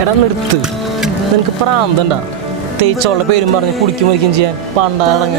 എടാ നിർത്ത്, നിനക്ക് പ്രാന്തണ്ട. തേച്ചോളുടെ പേരും പറഞ്ഞ് കുടിക്കും മരിക്കും ചെയ്യാൻ പണ്ടാടങ്ങ.